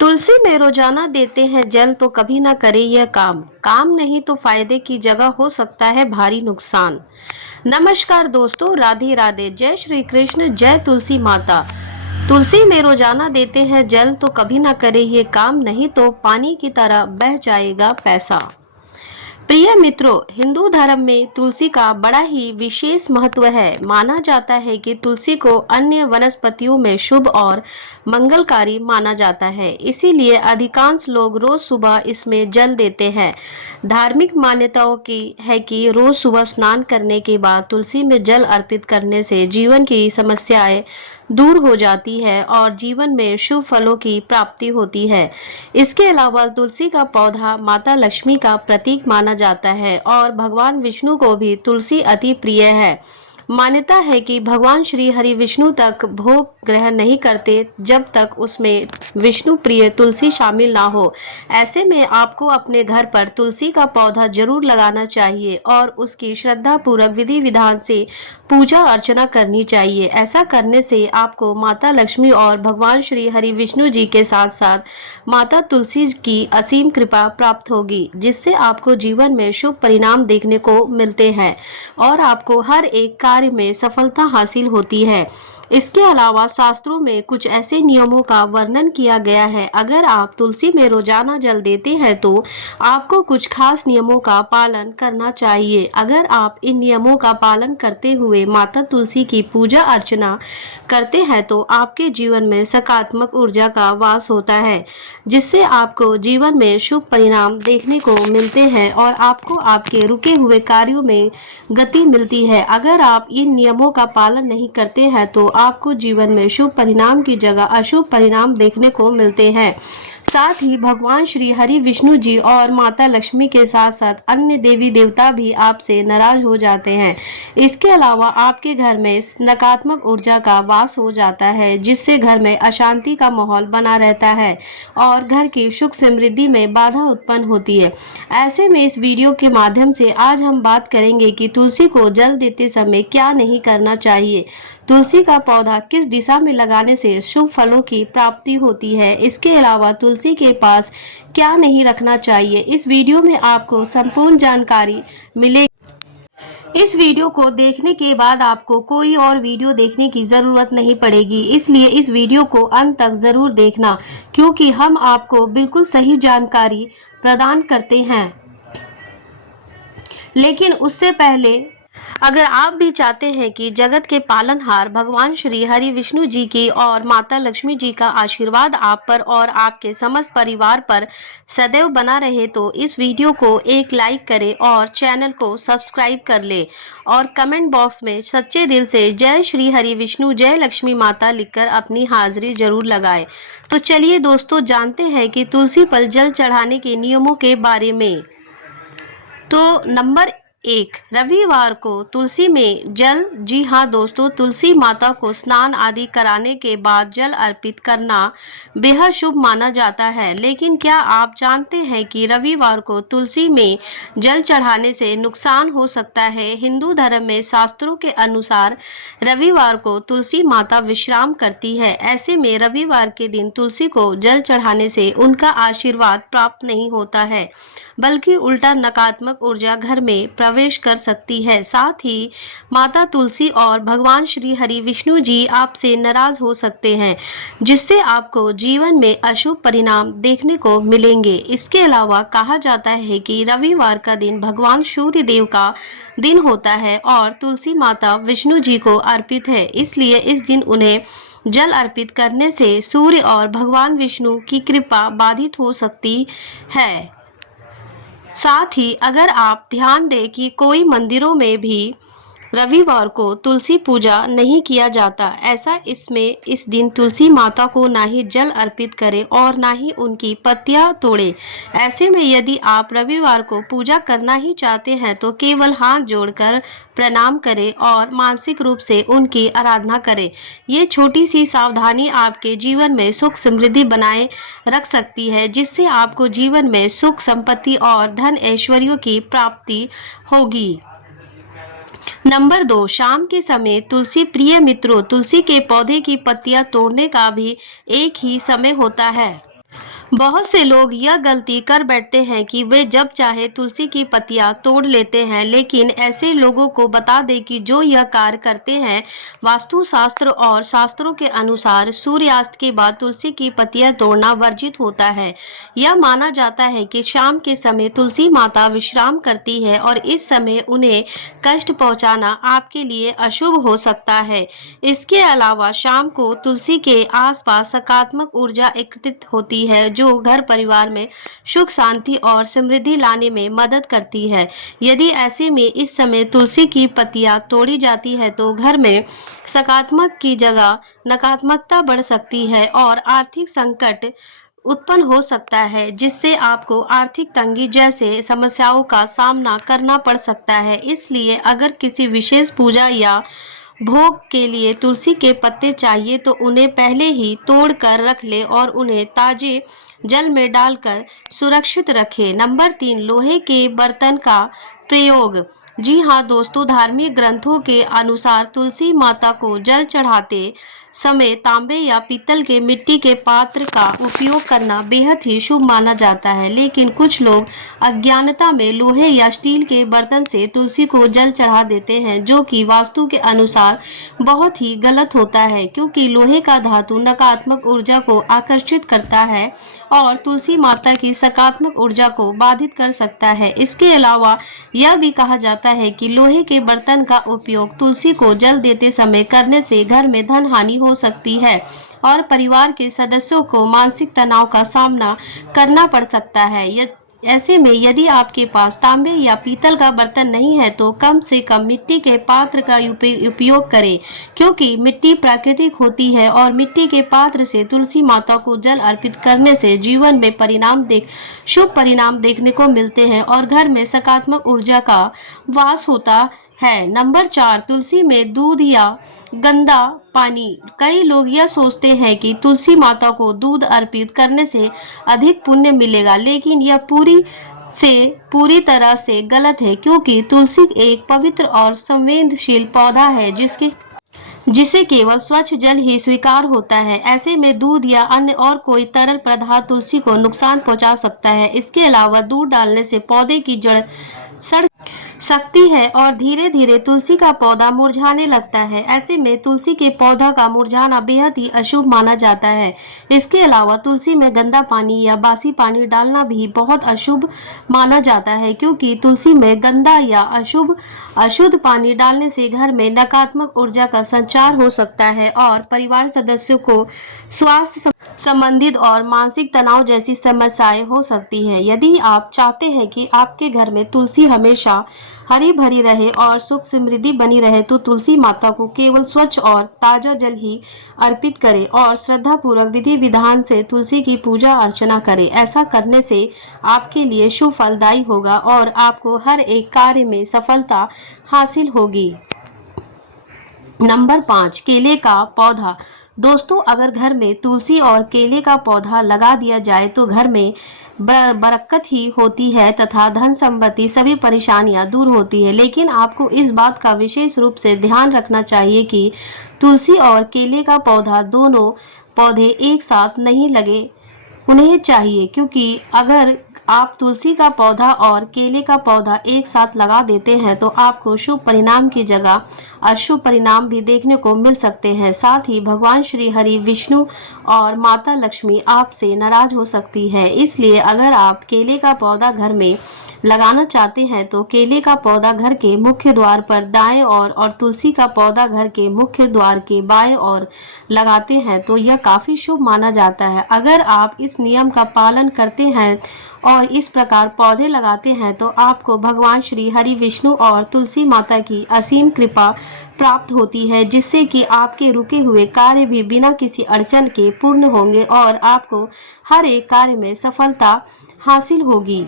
तुलसी में रोजाना देते हैं जल तो कभी ना करे यह काम। काम नहीं तो फायदे की जगह हो सकता है भारी नुकसान। नमस्कार दोस्तों, राधे राधे, जय श्री कृष्ण, जय तुलसी माता। तुलसी में रोजाना देते हैं जल तो कभी ना करे ये काम, नहीं तो पानी की तरह बह जाएगा पैसा। प्रिय मित्रों, हिंदू धर्म में तुलसी का बड़ा ही विशेष महत्व है। माना जाता है कि तुलसी को अन्य वनस्पतियों में शुभ और मंगलकारी माना जाता है, इसीलिए अधिकांश लोग रोज सुबह इसमें जल देते हैं। धार्मिक मान्यताओं की है कि रोज सुबह स्नान करने के बाद तुलसी में जल अर्पित करने से जीवन की समस्याएं दूर हो जाती है और जीवन में शुभ फलों की प्राप्ति होती है। इसके अलावा तुलसी का पौधा माता लक्ष्मी का प्रतीक माना जाता है और भगवान विष्णु को भी तुलसी अति प्रिय है। मान्यता है कि भगवान श्री हरि विष्णु तक भोग ग्रहण नहीं करते जब तक उसमें विष्णु प्रिय तुलसी शामिल ना हो। ऐसे में आपको अपने घर पर तुलसी का पौधा जरूर लगाना चाहिए और उसकी श्रद्धा पूर्वक विधि विधान से पूजा अर्चना करनी चाहिए। ऐसा करने से आपको माता लक्ष्मी और भगवान श्री हरि विष्णु जी के साथ साथ माता तुलसी की असीम कृपा प्राप्त होगी, जिससे आपको जीवन में शुभ परिणाम देखने को मिलते हैं और आपको हर एक कार्य में सफलता हासिल होती है। इसके अलावा शास्त्रों में कुछ ऐसे नियमों का वर्णन किया गया है। अगर आप तुलसी में रोजाना जल देते हैं तो आपको कुछ खास नियमों का पालन करना चाहिए। अगर आप इन नियमों का पालन करते हुए माता तुलसी की पूजा अर्चना करते हैं तो आपके जीवन में सकारात्मक ऊर्जा का वास होता है, जिससे आपको जीवन में शुभ परिणाम देखने को मिलते हैं और आपको आपके रुके हुए कार्यों में गति मिलती है। अगर आप इन नियमों का पालन नहीं करते हैं तो आपको जीवन में शुभ परिणाम की जगह अशुभ परिणाम देखने को मिलते हैं। साथ ही भगवान श्री हरि विष्णु जी और माता लक्ष्मी के साथ साथ अन्य देवी देवता भी आपसे नाराज हो जाते हैं। इसके अलावा आपके घर में नकारात्मक ऊर्जा का वास हो जाता है, जिससे घर में अशांति का माहौल बना रहता है और घर की सुख समृद्धि में बाधा उत्पन्न होती है। ऐसे में इस वीडियो के माध्यम से आज हम बात करेंगे कि तुलसी को जल देते समय क्या नहीं करना चाहिए, तुलसी का पौधा किस दिशा में लगाने से शुभ फलों की प्राप्ति होती है, इसके अलावा तुलसी के पास क्या नहीं रखना चाहिए। इस वीडियो में आपको संपूर्ण जानकारी मिलेगी। इस वीडियो को देखने के बाद आपको कोई और वीडियो देखने की जरूरत नहीं पड़ेगी, इसलिए इस वीडियो को अंत तक जरूर देखना, क्योंकि हम आपको बिल्कुल सही जानकारी प्रदान करते हैं। लेकिन उससे पहले अगर आप भी चाहते हैं कि जगत के पालनहार भगवान श्री हरि विष्णु जी की और माता लक्ष्मी जी का आशीर्वाद आप पर और आपके समस्त परिवार पर सदैव बना रहे, तो इस वीडियो को एक लाइक करें और चैनल को सब्सक्राइब कर ले और कमेंट बॉक्स में सच्चे दिल से जय श्री हरि विष्णु जय लक्ष्मी माता लिखकर अपनी हाजिरी जरूर लगाएं। तो चलिए दोस्तों, जानते हैं कि तुलसी पर जल चढ़ाने के नियमों के बारे में। तो नंबर 1, रविवार को तुलसी में जल। जी हाँ दोस्तों, तुलसी माता को स्नान आदि कराने के बाद जल अर्पित करना बेहद शुभ माना जाता है। लेकिन क्या आप जानते हैं कि रविवार को तुलसी में जल चढ़ाने से नुकसान हो सकता है। हिंदू धर्म में शास्त्रों के अनुसार रविवार को तुलसी माता विश्राम करती है। ऐसे में रविवार के दिन तुलसी को जल चढ़ाने से उनका आशीर्वाद प्राप्त नहीं होता है, बल्कि उल्टा नकारात्मक ऊर्जा घर में प्रवेश कर सकती है। साथ ही माता तुलसी और भगवान श्री हरि विष्णु जी आपसे नाराज हो सकते हैं, जिससे आपको जीवन में अशुभ परिणाम देखने को मिलेंगे। इसके अलावा कहा जाता है कि रविवार का दिन भगवान सूर्य देव का दिन होता है और तुलसी माता विष्णु जी को अर्पित है, इसलिए इस दिन उन्हें जल अर्पित करने से सूर्य और भगवान विष्णु की कृपा बाधित हो सकती है। साथ ही अगर आप ध्यान दें कि कोई मंदिरों में भी रविवार को तुलसी पूजा नहीं किया जाता। ऐसा इसमें इस दिन तुलसी माता को ना ही जल अर्पित करें और ना ही उनकी पत्तियां तोड़े। ऐसे में यदि आप रविवार को पूजा करना ही चाहते हैं तो केवल हाथ जोड़कर प्रणाम करें और मानसिक रूप से उनकी आराधना करें। ये छोटी सी सावधानी आपके जीवन में सुख समृद्धि बनाए रख सकती है, जिससे आपको जीवन में सुख संपत्ति और धन ऐश्वर्यों की प्राप्ति होगी। नंबर 2, शाम के समय तुलसी। प्रिय मित्रों, तुलसी के पौधे की पत्तियां तोड़ने का भी एक ही समय होता है। बहुत से लोग यह गलती कर बैठते हैं कि वे जब चाहे तुलसी की पत्तियां तोड़ लेते हैं, लेकिन ऐसे लोगों को बता दें कि जो यह कार्य करते हैं, वास्तुशास्त्र और शास्त्रों के अनुसार सूर्यास्त के बाद तुलसी की पत्तियां तोड़ना वर्जित होता है। यह माना जाता है कि शाम के समय तुलसी माता विश्राम करती है और इस समय उन्हें कष्ट पहुंचाना आपके लिए अशुभ हो सकता है। इसके अलावा शाम को तुलसी के आसपास सकारात्मक ऊर्जा एकत्रित होती है, जो घर परिवार में सुख शांति और समृद्धि लाने में मदद करती है। यदि ऐसे में इस समय तुलसी की पत्तियां तोड़ी जाती है तो घर में सकारात्मक की जगह नकारात्मकता बढ़ सकती है और आर्थिक संकट उत्पन्न हो सकता है, जिससे आपको आर्थिक तंगी जैसे समस्याओं का सामना करना पड़ सकता है। इसलिए अगर किसी विशेष पूजा या भोग के लिए तुलसी के पत्ते चाहिए तो उन्हें पहले ही तोड़ कर रख ले और उन्हें ताजे जल में डालकर सुरक्षित रखें। नंबर 3, लोहे के बर्तन का प्रयोग। जी हाँ दोस्तों, धार्मिक ग्रंथों के अनुसार तुलसी माता को जल चढ़ाते समय तांबे या पीतल के मिट्टी के पात्र का उपयोग करना बेहद ही शुभ माना जाता है, लेकिन कुछ लोग अज्ञानता में लोहे या स्टील के बर्तन से तुलसी को जल चढ़ा देते हैं, जो कि वास्तु के अनुसार बहुत ही गलत होता है, क्योंकि लोहे का धातु नकारात्मक ऊर्जा को आकर्षित करता है और तुलसी माता की सकारात्मक ऊर्जा को बाधित कर सकता है। इसके अलावा यह भी कहा जाता है कि लोहे के बर्तन का उपयोग तुलसी को जल देते समय करने से घर में धन हानि हो सकती है और परिवार के सदस्यों को मानसिक तनाव का सामना करना पड़ सकता है। ऐसे में यदि आपके पास तांबे या पीतल का बर्तन नहीं है तो कम से कम मिट्टी के पात्र का उपयोग करें, क्योंकि मिट्टी प्राकृतिक होती है और मिट्टी के पात्र से तुलसी माता को जल अर्पित करने से जीवन में शुभ परिणाम देखने को मिलते हैं और घर में सकारात्मक ऊर्जा का वास होता है। नंबर 4, तुलसी में दूध या गंदा पानी। कई लोग यह सोचते हैं कि तुलसी माता को दूध अर्पित करने से अधिक पुण्य मिलेगा, लेकिन यह पूरी तरह से गलत है, क्योंकि तुलसी एक पवित्र और संवेदनशील पौधा है जिसे केवल स्वच्छ जल ही स्वीकार होता है। ऐसे में दूध या अन्य और कोई तरल पदार्थ तुलसी को नुकसान पहुंचा सकता है। इसके अलावा दूध डालने से पौधे की जड़ सड़ सकती है और धीरे धीरे तुलसी का पौधा मुरझाने लगता है। ऐसे में तुलसी के पौधा का मुरझाना बेहद ही अशुभ माना जाता है। इसके अलावा तुलसी में गंदा पानी या बासी पानी डालना भी बहुत अशुभ माना जाता है, क्योंकि तुलसी में गंदा या अशुद्ध पानी डालने से घर में नकारात्मक ऊर्जा का संचार हो सकता है और परिवार सदस्यों को स्वास्थ्य संबंधित और मानसिक तनाव जैसी समस्याएं हो सकती हैं। यदि आप चाहते हैं कि आपके घर में तुलसी हमेशा हरी भरी रहे और सुख समृद्धि बनी रहे, तो तुलसी माता को केवल स्वच्छ और ताजा जल ही अर्पित करें और श्रद्धा पूर्वक विधि विधान से तुलसी की पूजा अर्चना करें। ऐसा करने से आपके लिए शुभ फलदायी होगा और आपको हर एक कार्य में सफलता हासिल होगी। नंबर 5, केले का पौधा। दोस्तों, अगर घर में तुलसी और केले का पौधा लगा दिया जाए तो घर में बरकत ही होती है तथा धन संपत्ति सभी परेशानियां दूर होती है। लेकिन आपको इस बात का विशेष रूप से ध्यान रखना चाहिए कि तुलसी और केले का पौधा दोनों पौधे एक साथ नहीं लगे उन्हें चाहिए, क्योंकि अगर आप तुलसी का पौधा और केले का पौधा एक साथ लगा देते हैं तो आपको शुभ परिणाम की जगह अशुभ परिणाम भी देखने को मिल सकते हैं। साथ ही भगवान श्री हरि, विष्णु और माता लक्ष्मी आपसे नाराज हो सकती है। इसलिए अगर आप केले का पौधा घर में लगाना चाहते हैं तो केले का पौधा घर के मुख्य द्वार पर दाएं और तुलसी का पौधा घर के मुख्य द्वार के बाएं ओर लगाते हैं तो यह काफी शुभ माना जाता है। अगर आप इस नियम का पालन करते हैं और इस प्रकार पौधे लगाते हैं तो आपको भगवान श्री हरि, विष्णु और तुलसी माता की असीम कृपा प्राप्त होती है, जिससे कि आपके रुके हुए कार्य भी बिना किसी अड़चन के पूर्ण होंगे और आपको हर एक कार्य में सफलता हासिल होगी।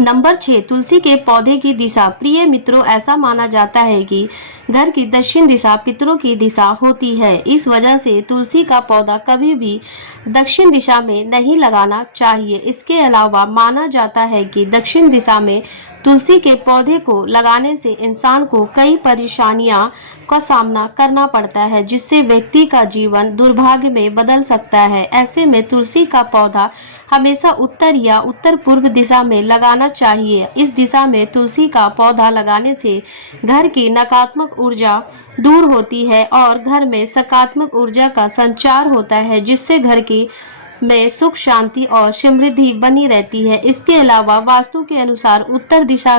नंबर 6, तुलसी के पौधे की दिशा। प्रिय मित्रों, ऐसा माना जाता है कि घर की दक्षिण दिशा पितरों की दिशा होती है। इस वजह से तुलसी का पौधा कभी भी दक्षिण दिशा में नहीं लगाना चाहिए। इसके अलावा माना जाता है कि दक्षिण दिशा में तुलसी के पौधे को लगाने से इंसान को कई परेशानियां का सामना करना पड़ता है, जिससे व्यक्ति का जीवन दुर्भाग्य में बदल सकता है। ऐसे में तुलसी का पौधा हमेशा उत्तर या उत्तर पूर्व दिशा में लगाना चाहिए। इस दिशा में तुलसी का पौधा लगाने से घर की नकारात्मक ऊर्जा दूर होती है और घर में सकारात्मक ऊर्जा का संचार होता है, जिससे घर की में सुख शांति और समृद्धि बनी रहती है। इसके अलावा वास्तु के अनुसार उत्तर दिशा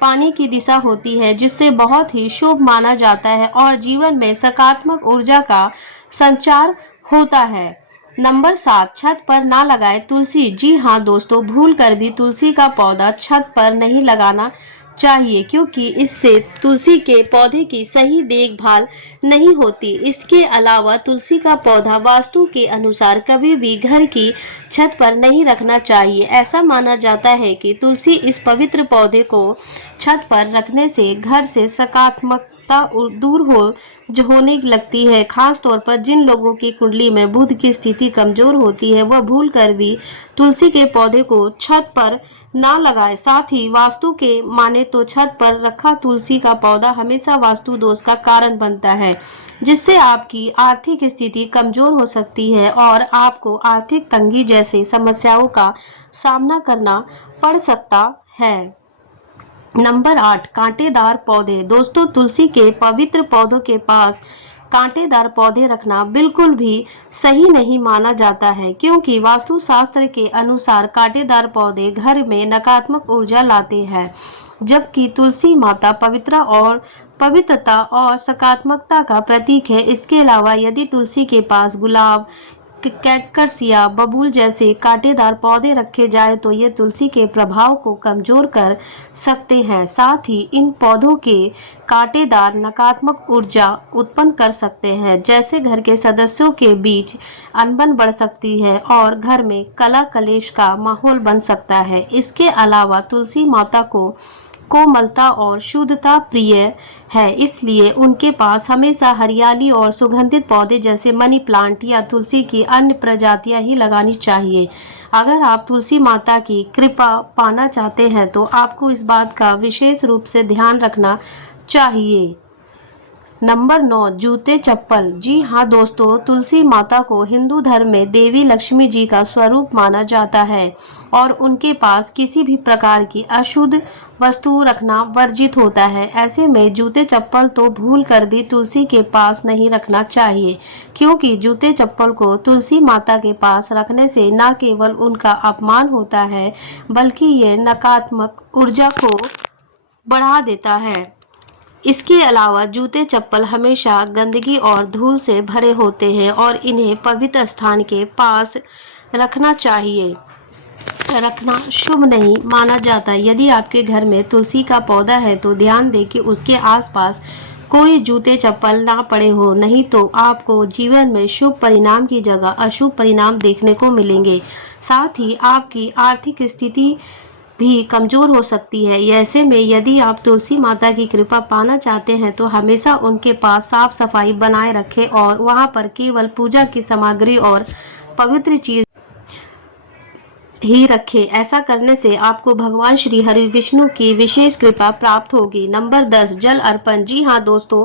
पानी की दिशा होती है, जिससे बहुत ही शुभ माना जाता है और जीवन में सकारात्मक ऊर्जा का संचार होता है। नंबर 7, छत पर ना लगाए तुलसी। जी हाँ दोस्तों, भूल कर भी तुलसी का पौधा छत पर नहीं लगाना चाहिए, क्योंकि इससे तुलसी के पौधे की सही देखभाल नहीं होती। इसके अलावा तुलसी का पौधा वास्तु के अनुसार कभी भी घर की छत पर नहीं रखना चाहिए। ऐसा माना जाता है कि तुलसी इस पवित्र पौधे को छत पर रखने से घर से सकारात्मकता दूर होने लगती है। खास तौर पर जिन लोगों की कुंडली में बुध की स्थिति कमजोर होती है, वह भूल कर भी तुलसी के पौधे को छत पर ना लगाए। साथ ही वास्तु के माने तो छत पर रखा तुलसी का पौधा हमेशा वास्तु दोष का कारण बनता है, जिससे आपकी आर्थिक स्थिति कमजोर हो सकती है और आपको आर्थिक तंगी जैसे समस्याओं का सामना करना पड़ सकता है। नंबर 8, कांटेदार पौधे। दोस्तों, तुलसी के पवित्र पौधों के पास कांटेदार पौधे रखना बिल्कुल भी सही नहीं माना जाता है, क्योंकि वास्तुशास्त्र के अनुसार कांटेदार पौधे घर में नकारात्मक ऊर्जा लाते हैं, जबकि तुलसी माता पवित्रता और सकारात्मकता का प्रतीक है। इसके अलावा यदि तुलसी के पास गुलाब, कैक्टस या बबूल जैसे कांटेदार पौधे रखे जाए तो ये तुलसी के प्रभाव को कमजोर कर सकते हैं। साथ ही इन पौधों के कांटेदार नकारात्मक ऊर्जा उत्पन्न कर सकते हैं, जैसे घर के सदस्यों के बीच अनबन बढ़ सकती है और घर में कला कलेश का माहौल बन सकता है। इसके अलावा तुलसी माता को कोमलता और शुद्धता प्रिय है, इसलिए उनके पास हमेशा हरियाली और सुगंधित पौधे जैसे मनी प्लांट या तुलसी की अन्य प्रजातियां ही लगानी चाहिए। अगर आप तुलसी माता की कृपा पाना चाहते हैं तो आपको इस बात का विशेष रूप से ध्यान रखना चाहिए। नंबर 9, जूते चप्पल। जी हाँ दोस्तों, तुलसी माता को हिंदू धर्म में देवी लक्ष्मी जी का स्वरूप माना जाता है और उनके पास किसी भी प्रकार की अशुद्ध वस्तु रखना वर्जित होता है। ऐसे में जूते चप्पल तो भूल कर भी तुलसी के पास नहीं रखना चाहिए, क्योंकि जूते चप्पल को तुलसी माता के पास रखने से न केवल उनका अपमान होता है, बल्कि ये नकारात्मक ऊर्जा को बढ़ा देता है। इसके अलावा जूते चप्पल हमेशा गंदगी और धूल से भरे होते हैं और इन्हें पवित्र स्थान के पास रखना शुभ नहीं माना जाता। यदि आपके घर में तुलसी का पौधा है तो ध्यान दें कि उसके आसपास कोई जूते चप्पल ना पड़े हो, नहीं तो आपको जीवन में शुभ परिणाम की जगह अशुभ परिणाम देखने को मिलेंगे। साथ ही आपकी आर्थिक स्थिति भी कमजोर हो सकती है। ऐसे में यदि आप तुलसी माता की कृपा पाना चाहते हैं तो हमेशा उनके पास साफ सफाई बनाए रखें और वहां पर केवल पूजा की सामग्री और पवित्र चीज ही रखें। ऐसा करने से आपको भगवान श्री हरि विष्णु की विशेष कृपा प्राप्त होगी। नंबर 10, जल अर्पण। जी हाँ दोस्तों,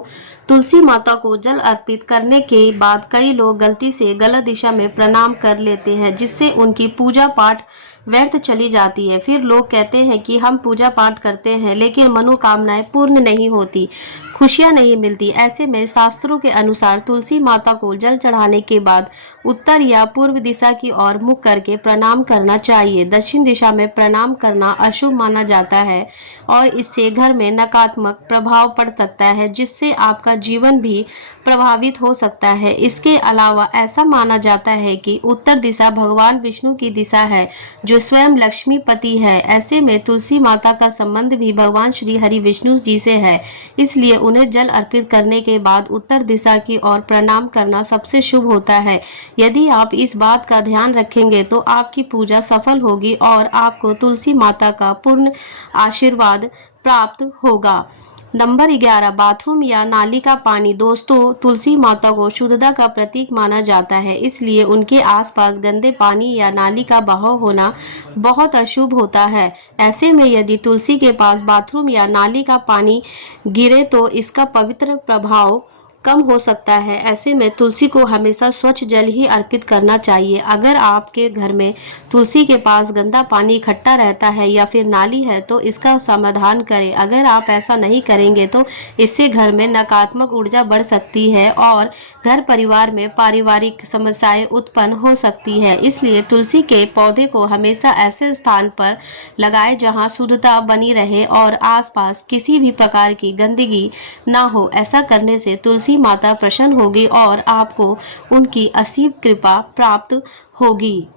तुलसी माता को जल अर्पित करने के बाद कई लोग गलती से गलत दिशा में प्रणाम कर लेते हैं, जिससे उनकी पूजा पाठ व्यर्थ चली जाती है। फिर लोग कहते हैं कि हम पूजा पाठ करते हैं लेकिन मनोकामनाएं पूर्ण नहीं होती, खुशियां नहीं मिलती। ऐसे में शास्त्रों के अनुसार तुलसी माता को जल चढ़ाने के बाद उत्तर या पूर्व दिशा की ओर मुख करके प्रणाम करना चाहिए। दक्षिण दिशा में प्रणाम करना अशुभ माना जाता है और इससे घर में नकारात्मक प्रभाव पड़ सकता है, जिससे आपका जीवन भी प्रभावित हो सकता है। इसके अलावा ऐसा माना जाता है कि उत्तर दिशा भगवान विष्णु की दिशा है, जो स्वयं लक्ष्मीपति है। ऐसे में तुलसी माता का संबंध भी भगवान श्री हरि विष्णु जी से है, इसलिए उन्हें जल अर्पित करने के बाद उत्तर दिशा की ओर प्रणाम करना सबसे शुभ होता है। यदि आप इस बात का ध्यान रखेंगे तो आपकी पूजा सफल होगी और आपको तुलसी माता का पूर्ण आशीर्वाद प्राप्त होगा। नंबर 11, बाथरूम या नाली का पानी। दोस्तों, तुलसी माता को शुद्धता का प्रतीक माना जाता है, इसलिए उनके आसपास गंदे पानी या नाली का बहाव होना बहुत अशुभ होता है। ऐसे में यदि तुलसी के पास बाथरूम या नाली का पानी गिरे तो इसका पवित्र प्रभाव कम हो सकता है। ऐसे में तुलसी को हमेशा स्वच्छ जल ही अर्पित करना चाहिए। अगर आपके घर में तुलसी के पास गंदा पानी इकट्ठा रहता है या फिर नाली है तो इसका समाधान करें। अगर आप ऐसा नहीं करेंगे तो इससे घर में नकारात्मक ऊर्जा बढ़ सकती है और घर परिवार में पारिवारिक समस्याएं उत्पन्न हो सकती है। इसलिए तुलसी के पौधे को हमेशा ऐसे स्थान पर लगाएं जहां शुद्धता बनी रहे और आसपास किसी भी प्रकार की गंदगी ना हो। ऐसा करने से तुलसी माता प्रसन्न होगी और आपको उनकी असीम कृपा प्राप्त होगी।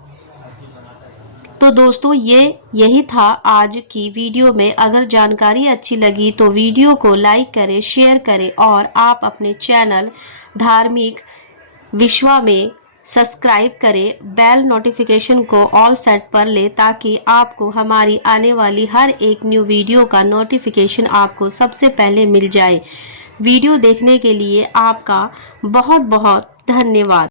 तो दोस्तों, यही था आज की वीडियो में। अगर जानकारी अच्छी लगी तो वीडियो को लाइक करें, शेयर करें और आप अपने चैनल धार्मिक विश्वा में सब्सक्राइब करें। बेल नोटिफिकेशन को ऑल सेट पर ले ताकि आपको हमारी आने वाली हर एक न्यू वीडियो का नोटिफिकेशन आपको सबसे पहले मिल जाए। वीडियो देखने के लिए आपका बहुत बहुत धन्यवाद।